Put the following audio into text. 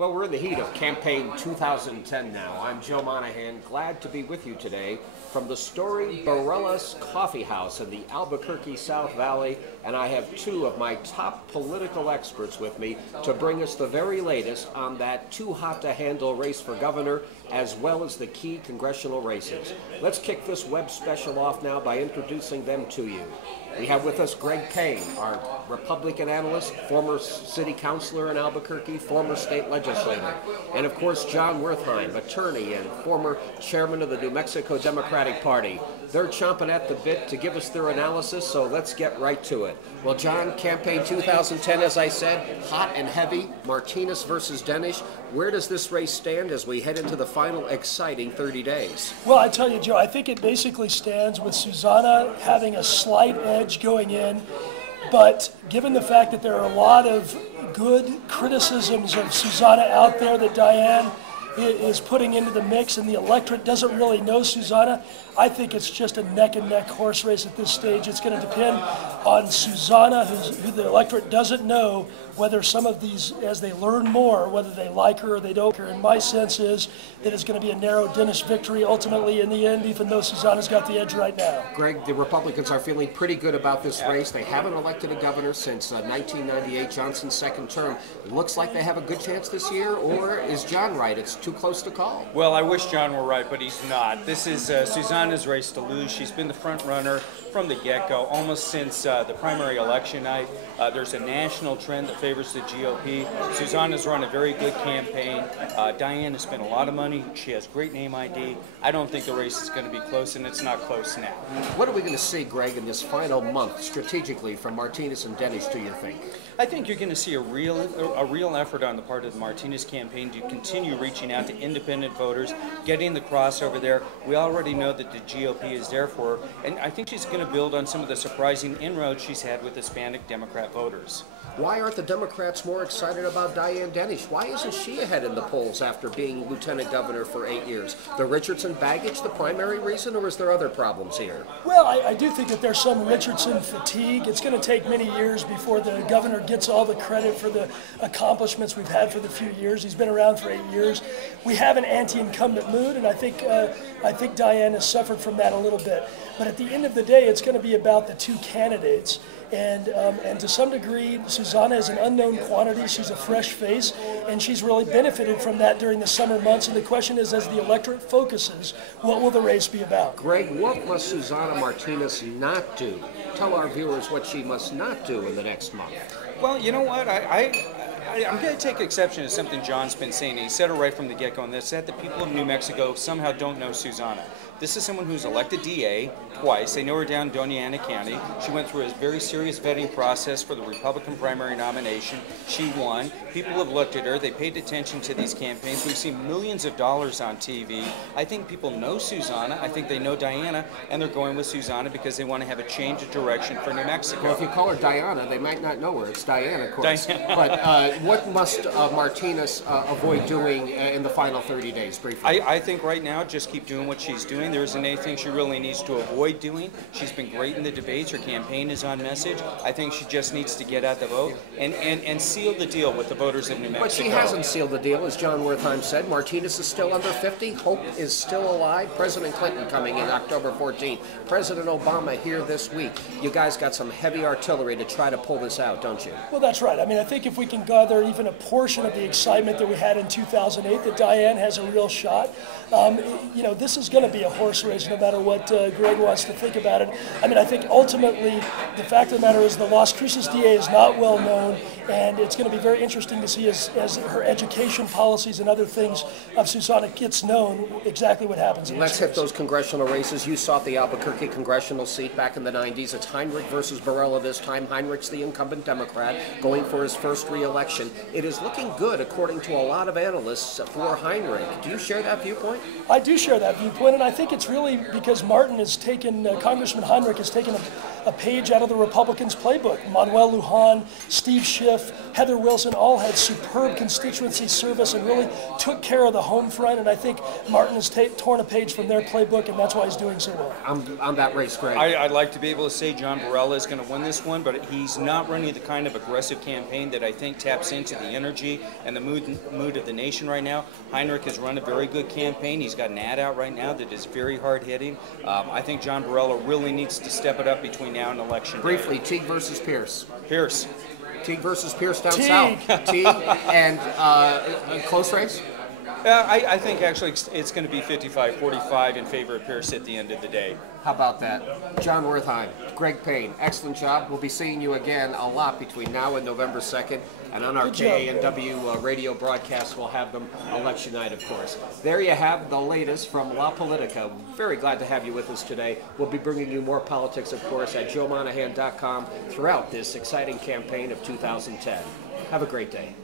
Well, we're in the heat of campaign 2010 now. I'm Joe Monahan, glad to be with you today from the storied Barella's Coffee House in the Albuquerque South Valley, and I have two of my top political experts with me to bring us the very latest on that too-hot-to-handle race for governor, as well as the key congressional races. Let's kick this web special off now by introducing them to you. We have with us Greg Payne, our Republican analyst, former city councilor in Albuquerque, former state legislator. And of course, John Wertheim, attorney and former chairman of the New Mexico Democratic Party. They're chomping at the bit to give us their analysis, so let's get right to it. Well, John, campaign 2010, as I said, hot and heavy, Martinez versus Denish. Where does this race stand as we head into the final exciting 30 days? Well, I tell you, Joe, I think it basically stands with Susana having a slight edge going in, but given the fact that there are a lot of good criticisms of Susana out there that Diane is putting into the mix and the electorate doesn't really know Susana, I think it's just a neck-and-neck horse race at this stage. It's going to depend on Susana, who the electorate doesn't know, whether some of these, as they learn more, whether they like her or they don't. And my sense is that it's going to be a narrow Denish victory ultimately in the end, even though Susana's got the edge right now. Greg, the Republicans are feeling pretty good about this race. They haven't elected a governor since 1998, Johnson's second term. It looks like they have a good chance this year, or is John right? It's too close to call. Well, I wish John were right, but he's not. This is Susana's race to lose. She's been the front runner from the get-go, almost since the primary election night. There's a national trend that favors the GOP. Susana's run a very good campaign. Diane has spent a lot of money. She has great name ID. I don't think the race is going to be close, and it's not close now. What are we going to see, Greg, in this final month strategically from Martinez and Denish, do you think? I think you're going to see a real effort on the part of the Martinez campaign to continue reaching out to independent voters, getting the crossover there. We already know that the GOP is there for her, and I think she's going to build on some of the surprising inroads she's had with Hispanic Democrat voters. Why aren't the Democrats more excited about Diane Denish? Why isn't she ahead in the polls after being lieutenant governor for 8 years? The Richardson baggage the primary reason, or is there other problems here? Well, I do think that there's some Richardson fatigue. It's going to take many years before the governor gets all the credit for the accomplishments we've had for the few years. He's been around for 8 years. We have an anti-incumbent mood, and I think Diane has suffered from that a little bit. But at the end of the day, it's going to be about the two candidates. And to some degree, Susana is an unknown quantity. She's a fresh face, and she's really benefited from that during the summer months. And the question is, as the electorate focuses, what will the race be about? Greg, what must Susana Martinez not do? Tell our viewers what she must not do in the next month. Well, you know what? I'm going to take exception to something John's been saying. He said it right from the get-go, and that's that the people of New Mexico somehow don't know Susana. This is someone who's elected DA twice. They know her down in Doña Ana County. She went through a very serious vetting process for the Republican primary nomination. She won. People have looked at her. They paid attention to these campaigns. We've seen millions of dollars on TV. I think people know Susana. I think they know Diana, and they're going with Susana because they want to have a change of direction for New Mexico. Well, if you call her Diana, they might not know her. It's Diana, of course. Diana. But what must Martinez avoid doing in the final 30 days, briefly? I think right now, just keep doing what she's doing. There isn't anything she really needs to avoid doing. She's been great in the debates. Her campaign is on message. I think she just needs to get out the vote and seal the deal with the voters of New Mexico. But she hasn't sealed the deal, as John Wertheim said. Martinez is still under 50. Hope is still alive. President Clinton coming in October 14th. President Obama here this week. You guys got some heavy artillery to try to pull this out, don't you? Well, that's right. I mean, I think if we can gather even a portion of the excitement that we had in 2008, that Diane has a real shot. You know, this is going to be a horse race no matter what Greg wants to think about it. I mean, I think ultimately the fact of the matter is the Las Cruces DA is not well known, and it's going to be very interesting to see as her education policies and other things of Susana gets known exactly what happens. Let's hit those congressional races. You sought the Albuquerque congressional seat back in the 90s. It's Heinrich versus Barela this time. Heinrich's the incumbent Democrat going for his first re-election. It is looking good, according to a lot of analysts, for Heinrich. Do you share that viewpoint? I do share that viewpoint, and I think it's really because Martin has taken, Congressman Heinrich has taken a page out of the Republicans' playbook. Manuel Lujan, Steve Schiff, Heather Wilson all had superb constituency service and really took care of the home front. And I think Martin has torn a page from their playbook, and that's why he's doing so well. On that race, Greg. I'd like to be able to say John Barella is going to win this one, but he's not running the kind of aggressive campaign that I think taps into the energy and the mood of the nation right now. Heinrich has run a very good campaign. He's got an ad out right now that is very hard-hitting. I think John Barella really needs to step it up between now and election day. Briefly, Teague versus Pierce. Pierce. Teague versus Pierce down Teague. south. Teague and a close race? I think actually it's going to be 55-45 in favor of Pierce at the end of the day. How about that? John Wertheim, Greg Payne, excellent job. We'll be seeing you again a lot between now and November 2nd. And on our KANW radio broadcast, we'll have them election night, of course. There you have the latest from La Politica. Very glad to have you with us today. We'll be bringing you more politics, of course, at joemonahan.com throughout this exciting campaign of 2010. Have a great day.